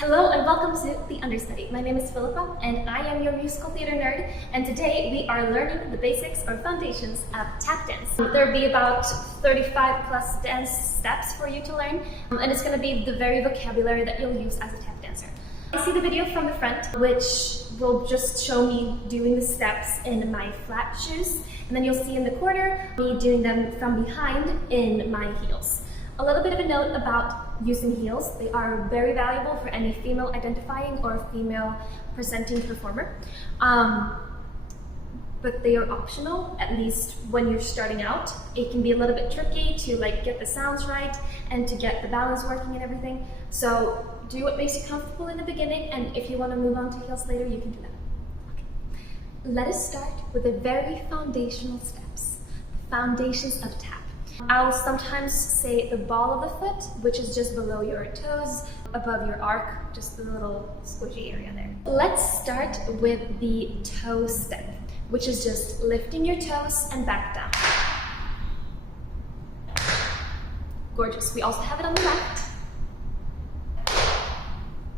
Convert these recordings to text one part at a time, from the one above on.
Hello and welcome to The Understudy. My name is Philippa and I am your musical theater nerd, and today we are learning the basics or foundations of tap dance. There will be about 35 plus dance steps for you to learn, and it's going to be the very vocabulary that you'll use as a tap dancer. I see the video from the front, which will just show me doing the steps in my flat shoes, and then you'll see in the corner me doing them from behind in my heels. A little bit of a note about using heels. They are very valuable for any female identifying or female presenting performer. But they are optional, at least when you're starting out. It can be a little bit tricky to get the sounds right and to get the balance working and everything. So do what makes you comfortable in the beginning, and if you want to move on to heels later, you can do that. Okay. Let us start with the very foundational steps, the foundations of tap. I'll sometimes say the ball of the foot, which is just below your toes, above your arc, just the little squishy area there. Let's start with the toe step, which is just lifting your toes and back down. Gorgeous. We also have it on the left.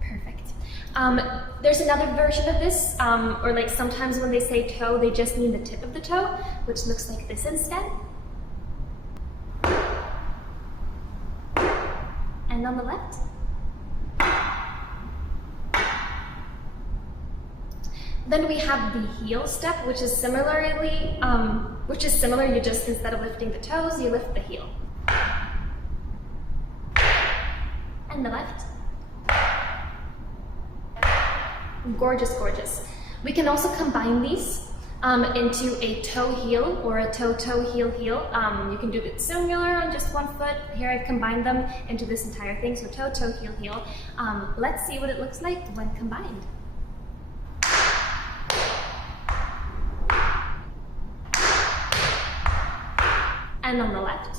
Perfect. There's another version of this, or sometimes when they say toe, they just mean the tip of the toe, which looks like this instead. And on the left. Then we have the heel step, which is similar. You just, instead of lifting the toes, you lift the heel. And the left. Gorgeous, gorgeous. We can also combine these into a toe heel or a toe heel heel. You can do it similar on just one foot. Here I've combined them into this entire thing, so toe heel heel. Let's see what it looks like when combined. And on the left.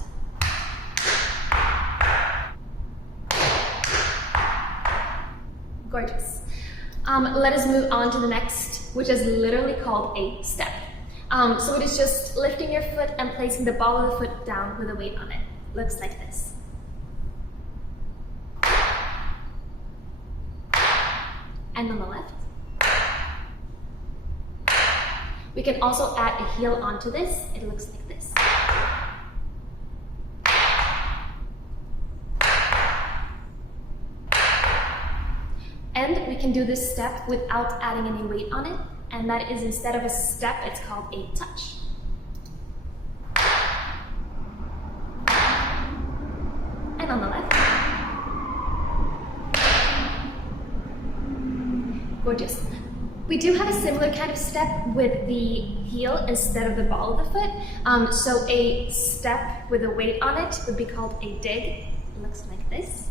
Gorgeous. Let us move on to the next, which is literally called a step. So it is just lifting your foot and placing the ball of the foot down with a weight on it. Looks like this. And on the left. We can also add a heel onto this. It looks like this. And we can do this step without adding any weight on it, and that is, instead of a step, it's called a touch. And on the left. Gorgeous. We do have a similar kind of step with the heel instead of the ball of the foot. So a step with a weight on it would be called a dig. It looks like this.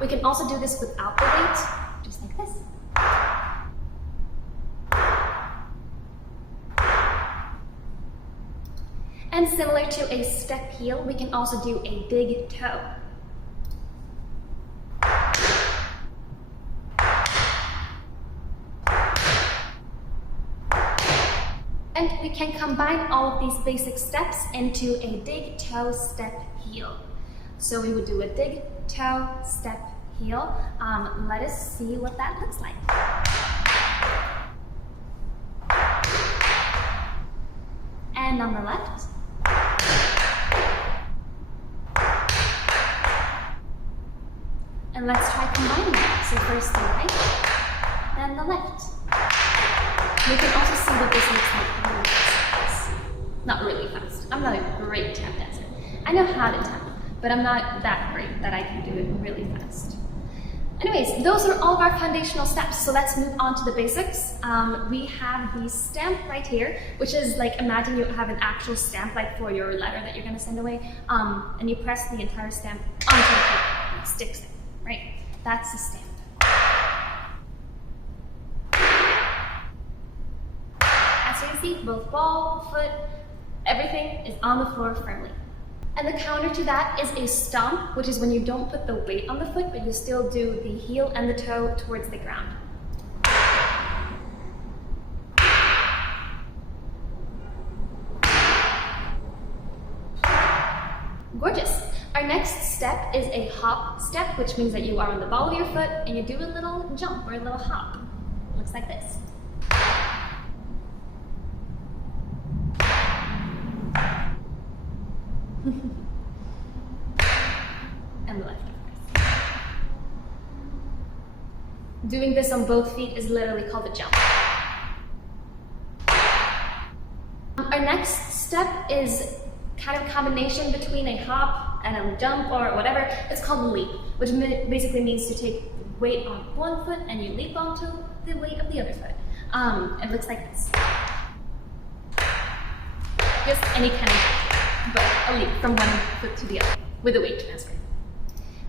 We can also do this without the weight, just like this. And similar to a step heel, we can also do a dig toe. And we can combine all of these basic steps into a dig toe step heel. So we would do a dig toe step heel. Let us see what that looks like. And on the left. And let's try combining that. So first the right, then the left. You can also see what this looks like really fast. Not really fast. I'm not a great tap dancer. I know how to tap, but I'm not that great that I can do it really fast. Anyways, those are all of our foundational steps, so let's move on to the basics. We have the stamp right here, which is imagine you have an actual stamp for your letter that you're going to send away, and you press the entire stamp onto the paper, and it sticks it, right? That's the stamp. As you can see, both ball, foot, everything is on the floor firmly. And the counter to that is a stomp, which is when you don't put the weight on the foot, but you still do the heel and the toe towards the ground. Gorgeous. Our next step is a hop step, which means that you are on the ball of your foot and you do a little jump or a little hop. Looks like this. And the left, of course. Doing this on both feet is literally called a jump. Our next step is kind of a combination between a hop and a jump or whatever. It's called a leap, which basically means to take weight on one foot and you leap onto the weight of the other foot. It looks like this. Just any kind of jump, but a leap from one foot to the other with a weight transfer.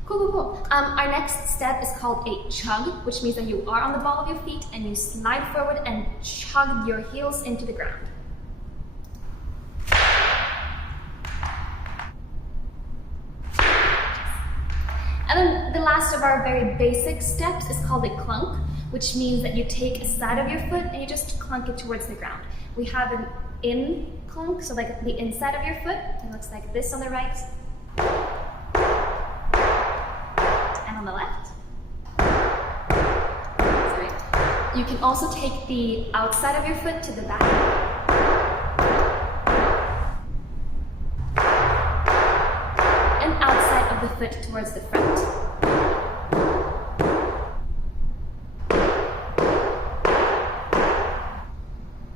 Cool, cool, cool. Our next step is called a chug, which means that you are on the ball of your feet and you slide forward and chug your heels into the ground. And then the last of our very basic steps is called a clunk, which means that you take a side of your foot and you just clunk it towards the ground. We have an in clunk, so like the inside of your foot. It looks like this on the right. And on the left. Sorry. You can also take the outside of your foot to the back. The foot towards the front.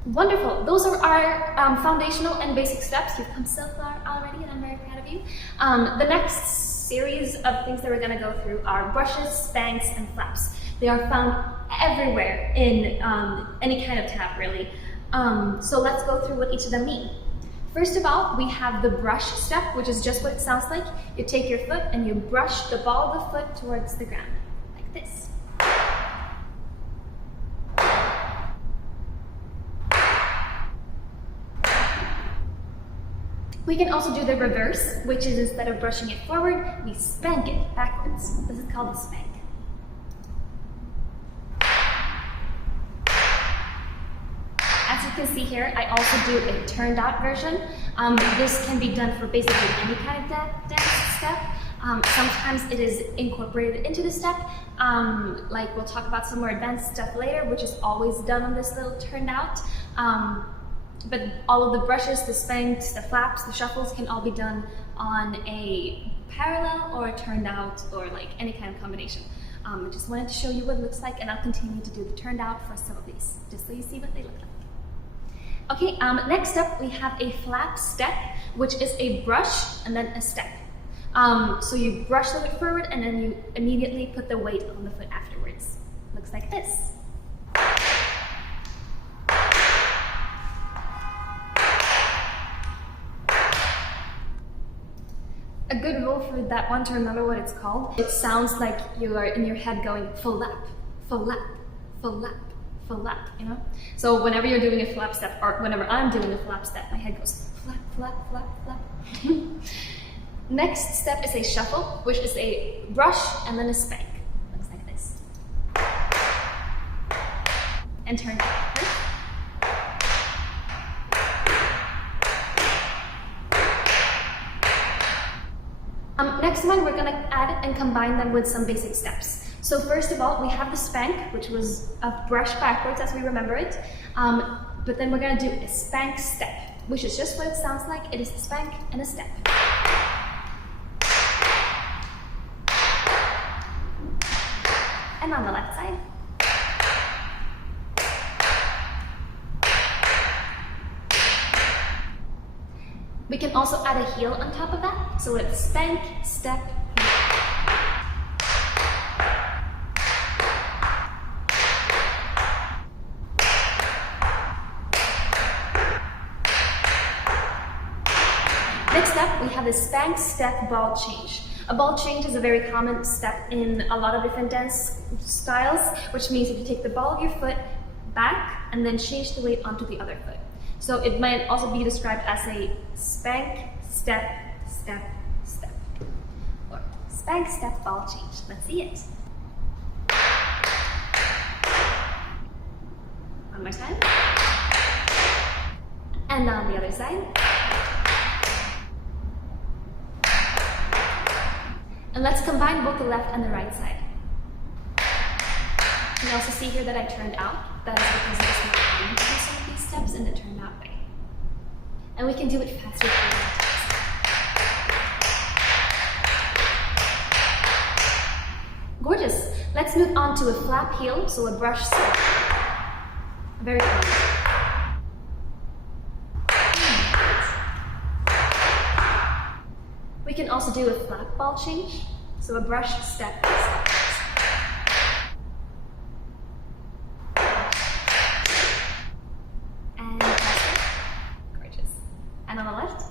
Wonderful. Those are our foundational and basic steps. You've come so far already and I'm very proud of you. The next series of things that we're going to go through are brushes, spanks, and flaps. They are found everywhere in any kind of tap, really. So let's go through what each of them mean. First of all, we have the brush step, which is just what it sounds like. You take your foot and you brush the ball of the foot towards the ground, like this. We can also do the reverse, which is instead of brushing it forward, we spank it backwards. This is called a spank. As you can see here, I also do a turned out version. This can be done for basically any kind of dance step. Sometimes it is incorporated into the step, like we'll talk about some more advanced stuff later, which is always done on this little turned out. But all of the brushes, the spanks, the flaps, the shuffles can all be done on a parallel or a turned out or like any kind of combination. I just wanted to show you what it looks like, and I'll continue to do the turned out for some of these, just so you see what they look like. Okay, next up we have a flap step, which is a brush and then a step. So you brush the foot forward and then you immediately put the weight on the foot afterwards. Looks like this. A good rule for that one to remember what it's called. It sounds like you are in your head going full lap, full lap, full lap, full lap, you know? So whenever you're doing a flap step, or whenever I'm doing a flap step, my head goes flap, flap, flap, flap. Next step is a shuffle, which is a brush and then a spank. Looks like this. And turn it backwards. Next one, we're gonna add and combine them with some basic steps. So first of all, we have the spank, which was a brush backwards as we remember it. But then we're gonna do a spank step, which is just what it sounds like. It is a spank and a step. And on the left side. We can also add a heel on top of that, so it's spank, step, heel. Next up, we have the spank, step, ball change. A ball change is a very common step in a lot of different dance styles, which means that you take the ball of your foot back and then change the weight onto the other foot. So it might also be described as a spank, step, step, step. Or spank, step, ball change. Let's see it. One more time. And on the other side. And let's combine both the left and the right side. You can also see here that I turned out. That is because it is more common to do some of these steps and to turn that way. And we can do it faster for you. Gorgeous. Let's move on to a flap heel, so a brush step. Very common. We can also do a flap ball change, so a brush step. And faster. Gorgeous. And on the left.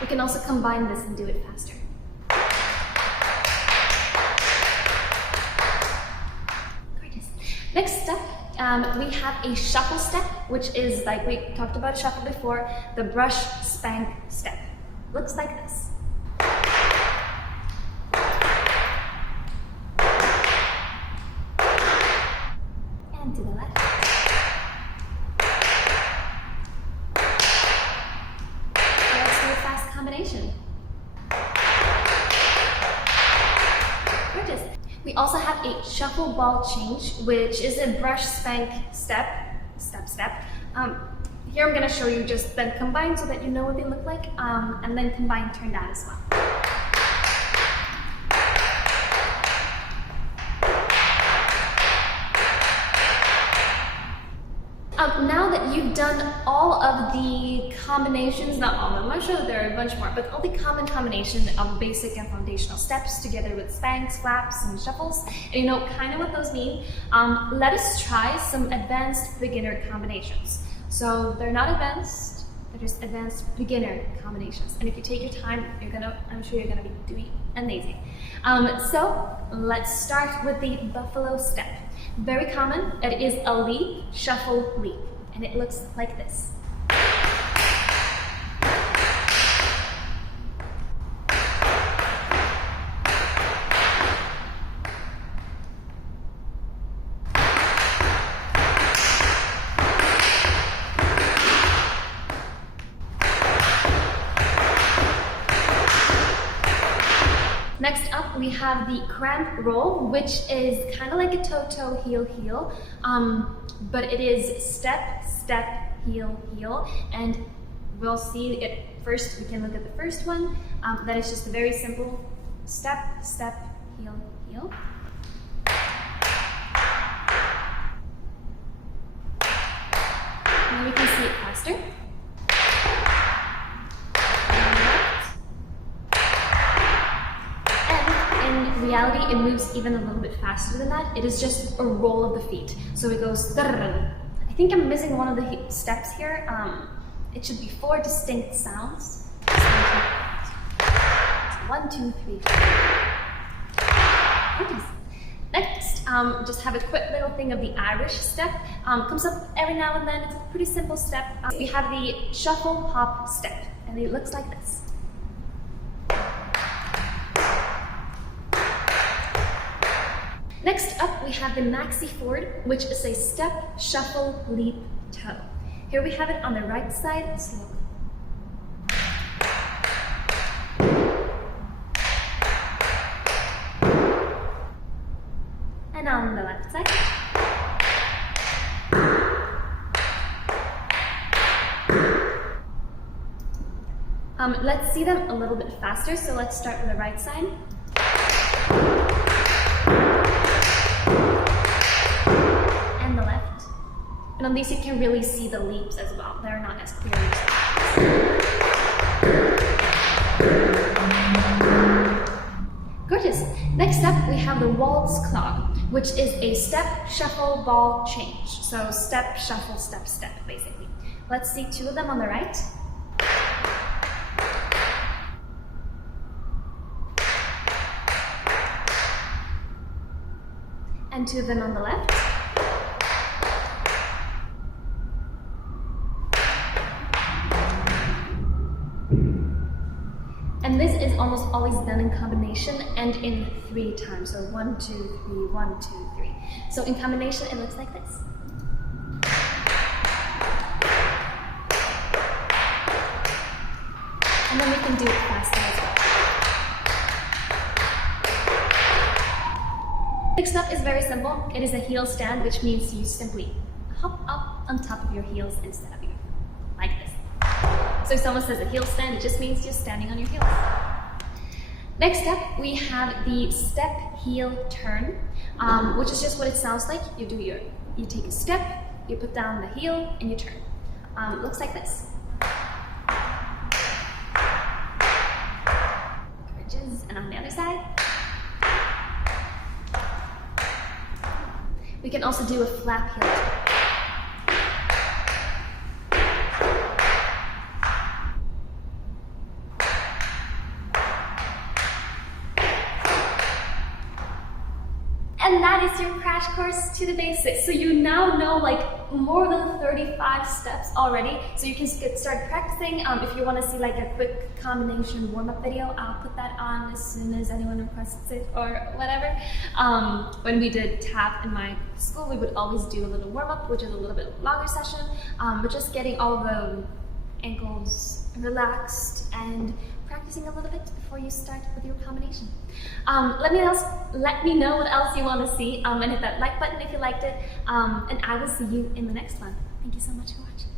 We can also combine this and do it faster. Gorgeous. Next step, we have a shuffle step, which is, like we talked about a shuffle before, the brush spank step. Looks like this. And to the left. Let's do a fast combination. Gorgeous. We also have a shuffle ball change, which is a brush spank step. Here I'm going to show you just then combine so that you know what they look like, and then combine turn down as well. Now that you've done all of the combinations, not all of them, I'm sure that there are a bunch more, but all the common combination of basic and foundational steps together with spanks, flaps, and shuffles, and you know kind of what those mean, let us try some advanced beginner combinations. So they're not advanced, they're just advanced beginner combinations. And if you take your time, I'm sure you're gonna be doing amazing. So let's start with the buffalo step. Very common, it is a leap, shuffle, leap, and it looks like this. Next up, we have the cramp roll, which is kind of like a toe-toe, heel-heel, but it is step, step, heel, heel, and we'll see it first. We can look at the first one. That is just a very simple step, step, heel, heel. And we can see it faster. In reality, it moves even a little bit faster than that. It is just a roll of the feet. So it goes. I think I'm missing one of the steps here. It should be 4 distinct sounds. 1, 2, 3. Okay. Next, just have a quick little thing of the Irish step. Comes up every now and then. It's a pretty simple step. We have the shuffle hop step, and it looks like this. Next up, we have the Maxie Ford, which is a step, shuffle, leap, toe. Here we have it on the right side, slowly. And on the left side. Let's see them a little bit faster, so let's start with the right side. And the left. And on these you can really see the leaps as well. They're not as clear as gorgeous. Next up we have the Waltz Clog, which is a step, shuffle, ball, change. So step, shuffle, step, step, basically. Let's see 2 of them on the right. And 2 of them on the left. And this is almost always done in combination and in 3 times. So 1, 2, 3, 1, 2, 3. So in combination, it looks like this. And then we can do it faster as well. Next up is very simple. It is a heel stand, which means you simply hop up on top of your heels instead of you, like this. So if someone says a heel stand, it just means you're standing on your heels. Next up, we have the step heel turn, which is just what it sounds like. You take a step, you put down the heel, and you turn. Looks like this. Bridges, and on the other side. We can also do a flap heel turn. And that is your crash course to the basics. So you now know like more than 35 steps already. So you can start practicing. If you want to see like a quick combination warm-up video, I'll put that on as soon as anyone requests it or whatever. When we did tap in my school, we would always do a little warm-up, which is a little bit longer session, but just getting all the ankles relaxed and practicing a little bit before you start with your combination. Let me know what else you want to see, and hit that like button if you liked it, and I will see you in the next one. Thank you so much for watching.